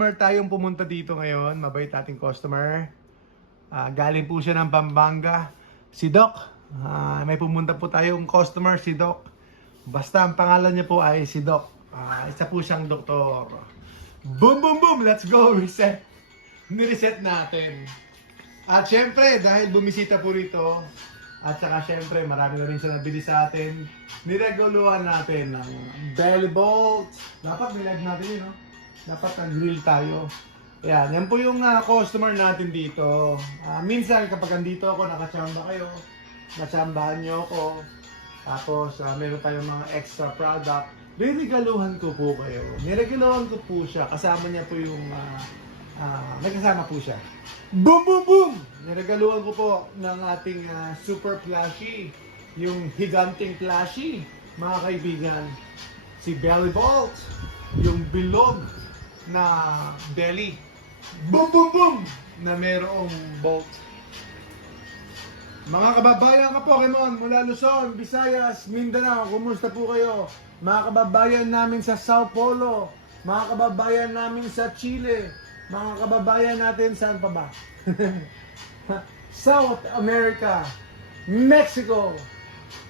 customer tayong pumunta dito ngayon. Mabait ating customer. Galing po siya ng Pampanga. Si Doc. May pumunta po tayong customer, si Doc. Basta ang pangalan niya po ay si Doc. Isa po siyang doktor. Boom, boom, boom! Let's go! Reset. Nireset natin. At syempre, dahil bumisita po rito, at saka syempre, marami na rin siya nabili sa atin, nireguluhan natin ng belly bolt. Dapat nilag natin yun, no? Dapat nag-grill tayo. Yan po yung customer natin dito. Minsan kapag andito ako, nakachamba kayo, nachambahan nyo ako, tapos meron tayong mga extra product, niregaluhan ko po kayo. Niregaluhan ko po siya, kasama niya po yung, may kasama po siya. Boom, boom, boom! Niregaluhan ko po ng ating super plushie, yung higanting plushie, mga kaibigan. Si Belly Bolt, yung bilog na belly. Boom, boom, boom! Na merong bolt. Mga kababayan ka Pokemon mula Luzon, Visayas, Mindanao, kumusta po kayo? Mga kababayan namin sa Sao Paulo, mga kababayan namin sa Chile, mga kababayan natin saan pa ba? South America, Mexico,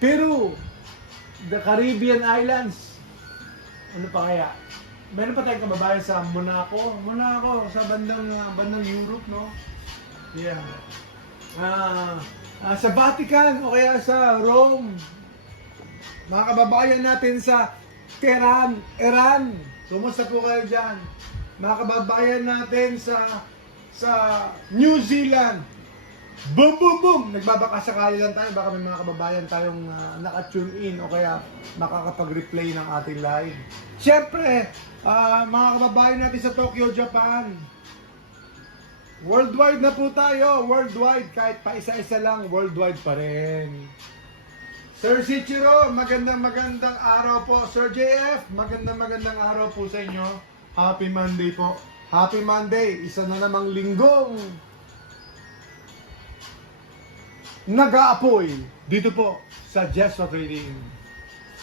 Peru, the Caribbean Islands. Ano pa kaya? Meron pa tayong kababayan sa Monaco, sa bandang Europe, no? Yeah. Sa Vatican o kaya sa Rome. Mga kababayan natin sa Tehran, Iran. Kumusta po kayo dyan? Mga kababayan natin sa New Zealand. Boom, boom, boom! Nagbabakasakali lang tayo. Baka may mga kababayan tayong naka-tune in o kaya makakapag-replay ng ating live. Siyempre, mga kababayan natin sa Tokyo, Japan. Worldwide na po tayo. Worldwide. Kahit pa isa-isa lang, worldwide pa rin. Sir Sichiro, magandang araw po. Sir JF, magandang araw po sa inyo. Happy Monday po. Happy Monday. Isa na namang linggong nag-aapoy dito po sa Jesso Trading.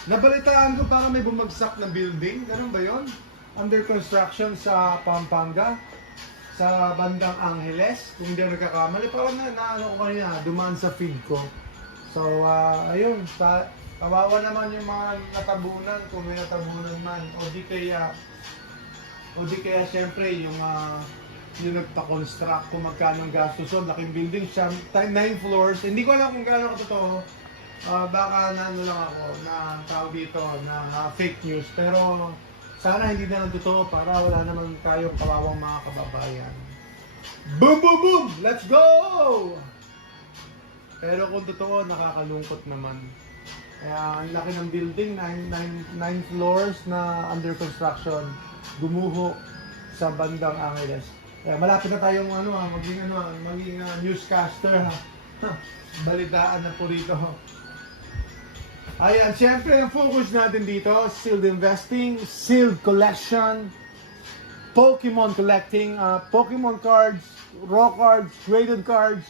Nabalitaan ko parang may bumagsak na building. Ganun ba yon? Under construction sa Pampanga, sa bandang Angeles. Kung hindi ako nagkakamali, parang ano ko kanina, dumaan sa feed ko. So, ayun. Kawawa naman yung mga natabunan, kung may natabunan man. O di kaya syempre yung nagpa-construct kung magkano ang gastos. So, laking building siya, 9 floors. Hindi ko alam kung gaano katotoo. Baka lang ako na tawag dito na fake news. Pero sana hindi na lang totoo para wala naman tayong kawawang mga kababayan. Boom, boom, boom! Let's go! Pero kung totoo, nakakalungkot naman. Kaya ang laki ng building, 9 floors na under construction. Gumuho sa bandang Angeles. Kaya malapit na tayong maging newscaster, ha. Balitaan na po rito. Ayan, syempre ang focus natin dito, sealed investing, sealed collection, Pokemon collecting, Pokemon cards, raw cards, traded cards,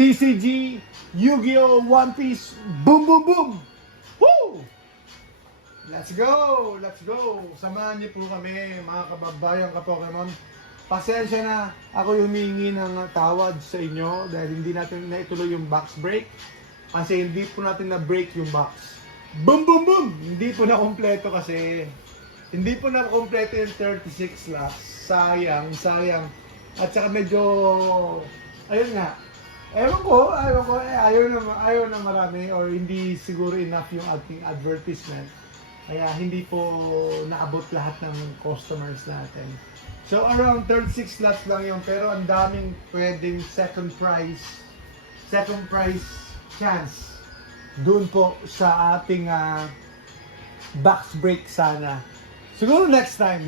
TCG, Yu-Gi-Oh, One Piece, boom, boom, boom! Woo! Let's go! Let's go! Samahan niyo po kami, mga kababayan ka Pokemon. Pasensya na, ako humingi ng tawad sa inyo dahil hindi natin naituloy yung box break. Kasi hindi po natin na-break yung box. Boom, boom, boom! Hindi po na kompleto kasi. Hindi po na kompleto yung 36 slots. Sayang. At saka medyo, ayun nga. Ewan ko, ayaw na marami or hindi siguro enough yung ating advertisement. Kaya hindi po naabot lahat ng customers natin. So around 36 slots lang yun, pero ang daming pwedeng second prize chance doon po sa ating box break sana. Siguro next time.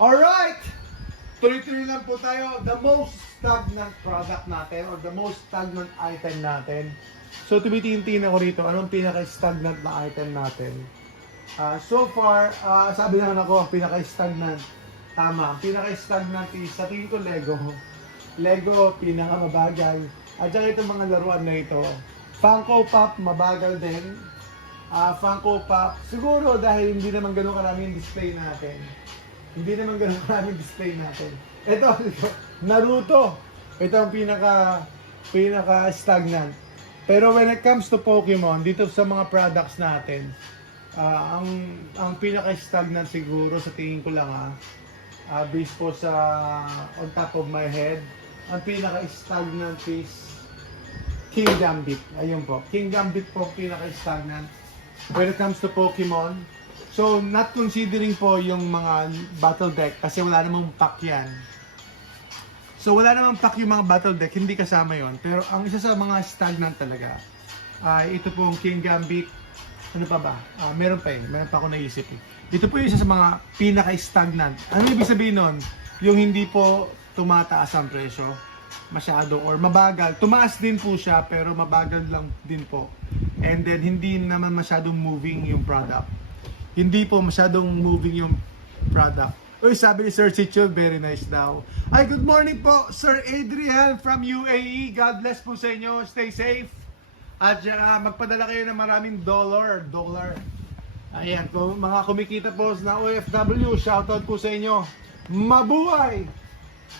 Alright! Tuloy-tuloy lang po tayo. The most stagnant product natin or the most stagnant item natin. So tumitingin ako rito, anong pinaka-stagnant na item natin? So far, sabi naman ako, pinaka-stagnant. Tama, pinaka-stagnant is sa tingin ko Lego, pinaka-mabagal. At saka itong mga laruan na ito. Funko Pop, mabagal din. Funko Pop, siguro dahil hindi naman ganun karami yung display natin. Hindi naman ganun maraming display natin. Ito, Naruto. Ito ang pinaka-stagnant. Pero when it comes to Pokemon, dito sa mga products natin, ang pinaka-stagnant siguro sa tingin ko lang based po sa on top of my head, ang pinaka-stagnant is King Gambit. Ayun po. King Gambit po ang pinaka-stagnant when it comes to Pokemon. So, not considering po yung mga battle deck kasi wala namang pack yan. So, wala namang pack yung mga battle deck, hindi kasama yon. Pero ang isa sa mga stagnant talaga, ito po ang King Gambit. Ano pa ba? Meron pa ako naisip eh. Ito po yung isa sa mga pinaka-stagnant. Ano ibig sabihin nun? Yung hindi po tumataas ang presyo masyado or mabagal. Tumaas din po siya pero mabagal lang din po. And then, hindi naman masyadong moving yung product. Hindi po masyadong moving yung product. Uy, sabi ni Sir Chicho, very nice daw. Ay, good morning po, Sir Adrian from UAE. God bless po sa inyo. Stay safe. At magpadala kayo ng maraming dollar. Ayan, kung mga kumikita po na OFW, shoutout po sa inyo. Mabuhay!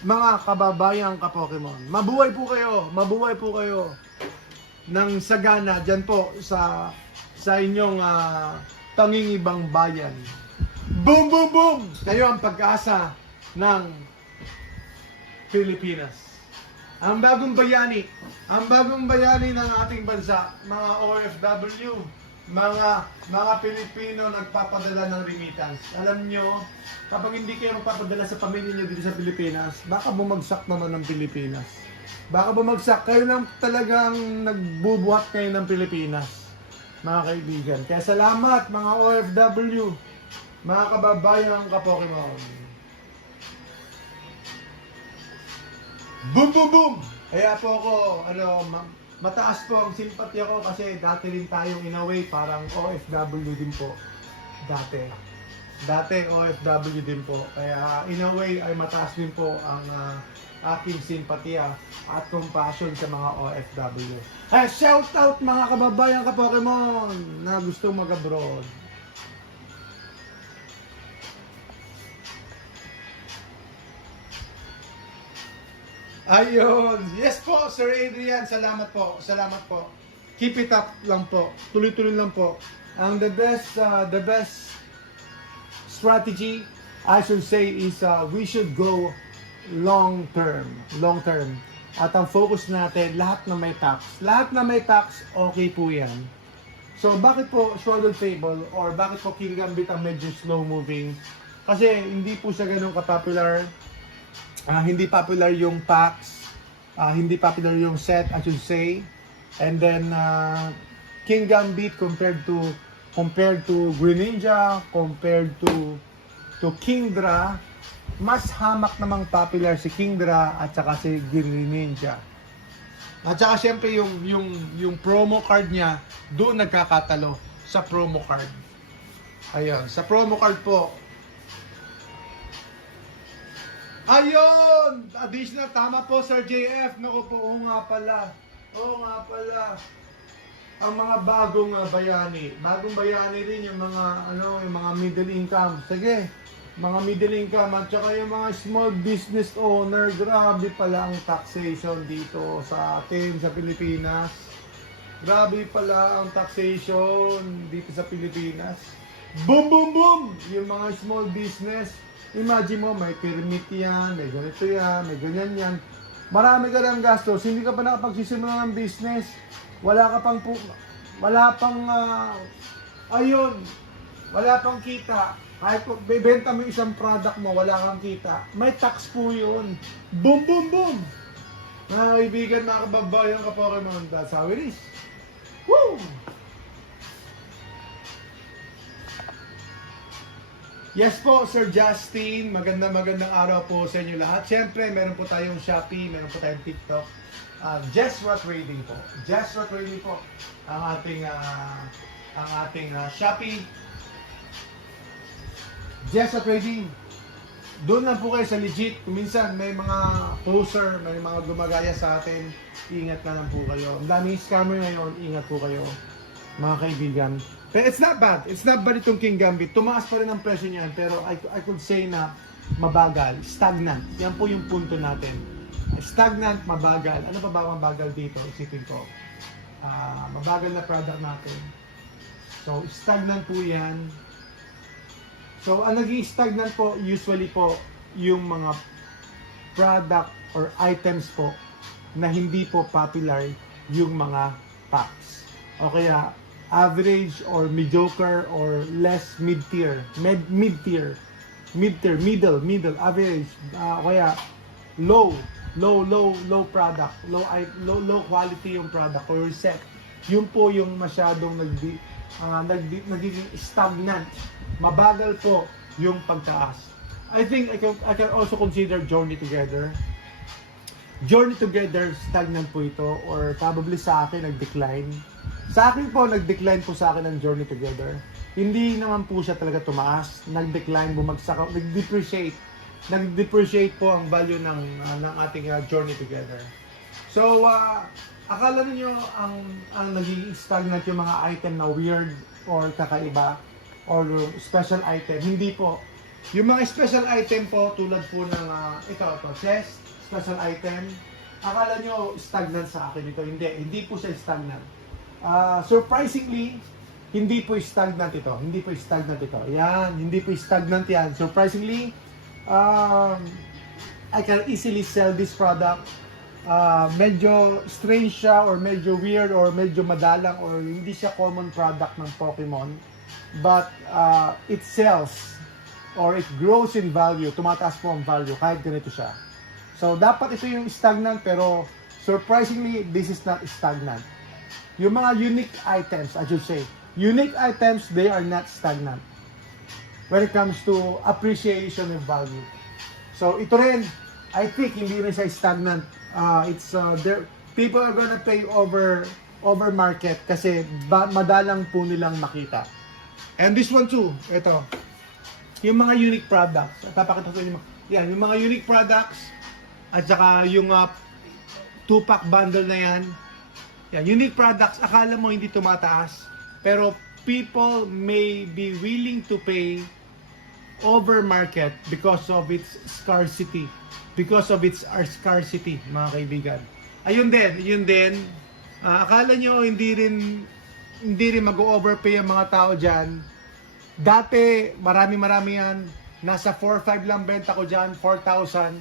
Mga kababayang ka-Pokemon. Mabuhay po kayo ng sagana dyan po sa inyong tangingibang bayan. Boom, boom, boom! Kayo ang pag-asa ng Pilipinas. Ang bagong bayani ng ating bansa, mga OFW, mga Pilipino nagpapadala ng remittance. Alam nyo, kapag hindi kayo magpapadala sa pamilya nyo dito sa Pilipinas, baka bumagsak naman ng Pilipinas. Baka bumagsak, kayo lang talagang nagbubuhat kayo ng Pilipinas, mga kaibigan. Kaya salamat mga OFW, mga kababayan ng ka-Pokemon. Boom, boom, boom! Kaya po ako, mataas po ang simpatya ko kasi dati rin tayong in a way parang OFW din po. Dati OFW din po. Kaya in a way ay mataas din po ang aking simpatya at compassion sa mga OFW. Shout out mga kababayan ka-Pokemon na gustong mag-abroad. Ayun. Yes po, Sir Adrian. Salamat po. Keep it up lang po. Tuloy-tuloy lang po. Ang the best strategy, I should say, is we should go long term. At ang focus natin, lahat na may tax, okay po yan. So, bakit po Sword Fable or bakit po King Gambit ang medyo slow moving? Kasi hindi po siya ganun ka-popular. Hindi popular yung packs, hindi popular yung set, I should say. And then King Gambit compared to Greninja, compared to Kingdra, mas hamak namang popular si Kingdra at saka si Greninja. At saka syempre yung promo card niya, doon nagkakatalo sa promo card. Ayun, sa promo card po. Ayun! Additional, tama po Sir JF. Naku po, oo nga pala. Ang mga bagong bayani rin yung mga middle income. Sige, mga middle income at saka yung mga small business owner, grabe pala ang taxation dito sa atin sa Pilipinas. Grabe pala ang taxation dito sa Pilipinas. Boom, boom, boom! Yung mga small business, imagine mo, may permit yan, may ganito yan, may ganyan yan. Marami ka lang gastos, hindi ka pa nakapagsisimula ng business. Wala pang kita. Kahit bebenta mo isang product mo, wala kang kita. May tax po yun. Boom, boom, boom! Mga kaibigan, mga kababayan ka Pokemon, that's how it is. Woo! Yes po, Sir Justin. Magandang araw po sa inyo lahat. Siyempre, meron po tayong Shopee, meron po tayong TikTok. Jesra Trading po. Jesra Trading po ang ating Shopee. Jesra Trading. Doon lang po kayo sa legit. Kung minsan may mga poser, may mga gumagaya sa atin, ingat na lang po kayo. Ang daming scammer ngayon, ingat po kayo. mga kaibigan. Pero it's not bad. It's not bad itong King Gambit. Tumaas pa rin ang presyo niyan, pero I could say na mabagal, stagnant. Yan po yung punto natin. Stagnant, mabagal. Ano pa ba mabagal dito? Isipin ko. Mabagal na product natin. So, stagnant po yan. So, ang naging stagnant po, usually po, yung mga product or items po na hindi po popular yung mga packs. O kaya, average or mediocre or less mid-tier. Mid-tier, middle, average. Kaya, low product, low quality yung product or set. Yun po yung masyadong nagiging stagnant. Mabagal po yung pagtaas. I think I can also consider Journey Together. Journey Together, stagnant po ito or probably sa akin nag-decline. Sa akin po, nag-decline po sa akin ang Journey Together. Hindi naman po siya talaga tumaas. Nag-decline, bumagsak, nag-depreciate. Nag-depreciate po ang value ng ating Journey Together. So, akala niyo ang naging stagnant yung mga item na weird or kakaiba or special item. Hindi po. Yung mga special item po, tulad po ng ito, chest, special item. Akala nyo stagnant sa akin ito. Hindi po siya stagnant. Surprisingly, hindi po stagnant ito. Yan, hindi po stagnant yan. Surprisingly, I can easily sell this product. Medyo strange siya or medyo weird or medyo madalang or hindi siya common product ng Pokemon. But it sells or it grows in value. Tumataas po ang value kahit ganito siya. So, dapat ito yung stagnant pero surprisingly, this is not stagnant. Yung mga unique items, I should say, unique items, they are not stagnant when it comes to appreciation of value. So, ito rin, I think, hindi rin siya stagnant. People are gonna pay over market kasi madalang po nilang makita. And this one too, ito, yung mga unique products. Papakita ko yung mga unique products at saka yung 2-pack bundle na yan. Yan, unique products, akala mo hindi tumataas, pero people may be willing to pay over market because of its scarcity. Mga kaibigan. Ayun din, akala nyo hindi rin mag-overpay ang mga tao dyan. Dati, marami yan. Nasa 4-5 lang benta ko dyan, 4,000.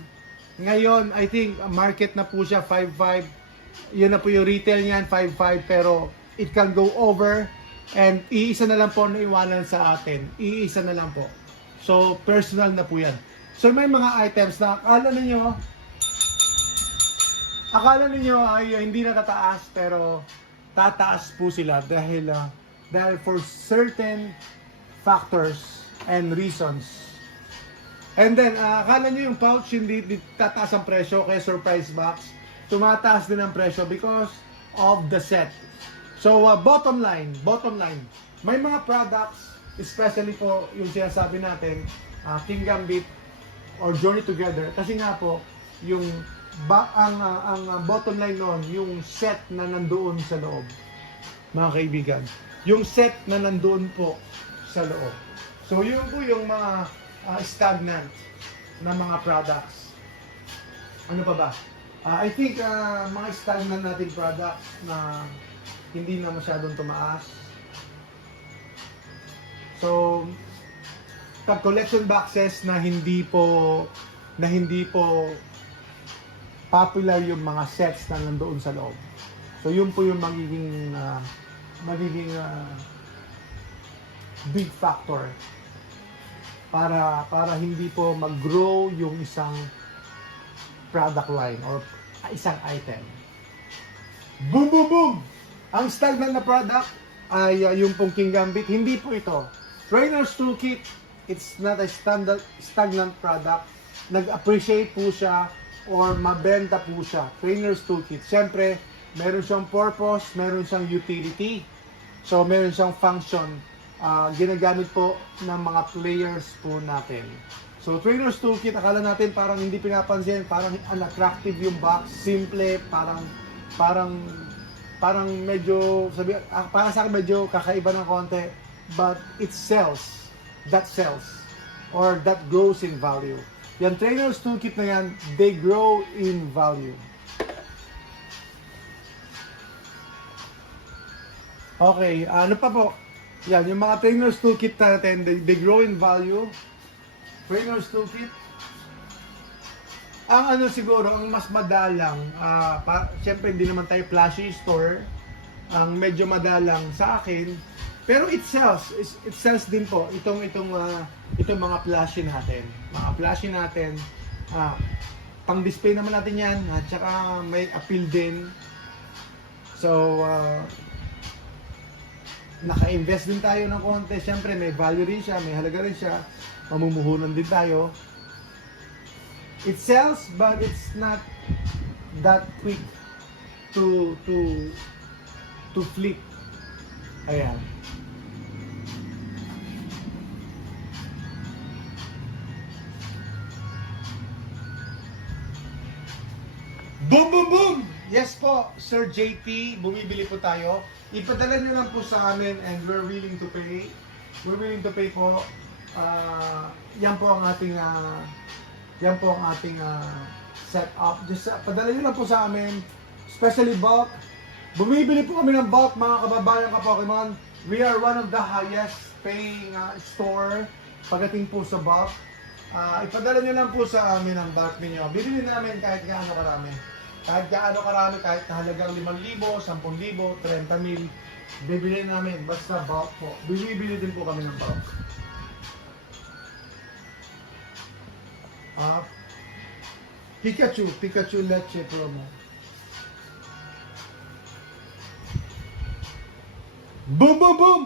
Ngayon, I think, market na po siya, 5,500. Yun na po yung retail niyan, 5,500. Pero, it can go over. And, iisa na lang po na iwanan sa atin. Iisa na lang po. So, personal na po yan. So, may mga items na akala ninyo ay hindi na tataas, pero tataas po sila dahil for certain factors and reasons. And then, akala nyo yung pouch hindi tataas ang presyo kaya surprise box, tumataas din ang presyo because of the set. So, bottom line, may mga products, especially po yung sinasabi natin, King Gambit or Journey Together, kasi nga po, yung ang bottom line noon, yung set na nandoon sa loob, mga kaibigan. Yung set na nandoon po sa loob. So, yun po yung mga stagnant na mga products. Ano pa ba? I think mga stagnant natin products na hindi na masyadong tumaas. So, collection boxes na hindi po popular yung mga sets na nandoon sa loob. So, yun po yung magiging big factor para hindi po mag-grow yung isang product line or isang item. Boom, boom, boom! Ang stagnant na product ay yung pong King Gambit. Hindi po ito. Trainer's Toolkit, it's not a stagnant product. Nag-appreciate po siya or mabenta po siya. Trainer's Toolkit. Siyempre, meron siyang purpose, meron siyang utility. So, meron siyang function. Ginagamit po ng mga players po natin. So, Trainer's Toolkit, akala natin parang hindi pinapansin, parang unattractive yung box, simple, parang parang medyo, para sa akin medyo kakaiba ng konti, but it sells, that sells, or that grows in value. Yan trainer's toolkit na yan, they grow in value. Okay, ano pa po? Yan, yung mga trainer's toolkit natin, they grow in value. Trainer's toolkit. Ang ano siguro, ang mas madalang, syempre hindi naman tayo flashy store, ang medyo madalang sa akin, pero it sells din po, itong mga flashy natin. Mga flashy natin, pang display naman natin yan, at saka may appeal din. So, naka-invest din tayo ng konti, syempre may value rin siya, may halaga rin siya, mamumuhunan din tayo. It sells, but it's not that quick to flip. Ayan. Boom, boom, boom! Yes po, Sir JT, bumibili po tayo. Ipadala nyo lang po sa amin and we're willing to pay. We're willing to pay po. Yan po ang ating setup. Just padala nyo lang po sa amin, especially bulk. Bumibili po kami ng bulk, mga kababayan ka Pokemon. We are one of the highest paying store pagdating po sa bulk. Ipadala nyo lang po sa amin ang bulk ninyo. Bibili namin kahit gaano karami. Kahit gaano karami, kahit halagang 5,000, 10,000, 30,000. Bibili namin, basta bulk po. Bibili din po kami ng bulk. Pikachu Leche promo. Boom, boom, boom!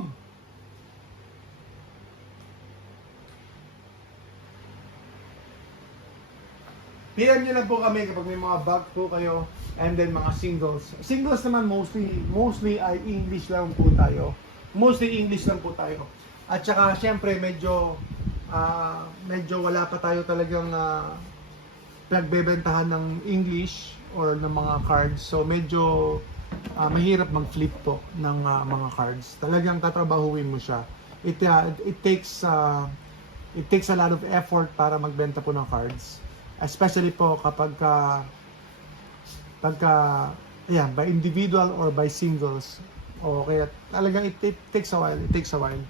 PM nyo lang po kami kapag may mga bag po kayo, and then mga singles. Singles naman mostly ay English lang po tayo. Mostly English lang po tayo. At saka syempre medyo wala pa tayo talagang nagbebentahan ng English or ng mga cards. So medyo mahirap mag-flip po ng mga cards. Talagang tatrabahuin mo siya. It takes a lot of effort para magbenta po ng cards. Especially po kapag by individual or by singles. O kaya talagang it takes a while.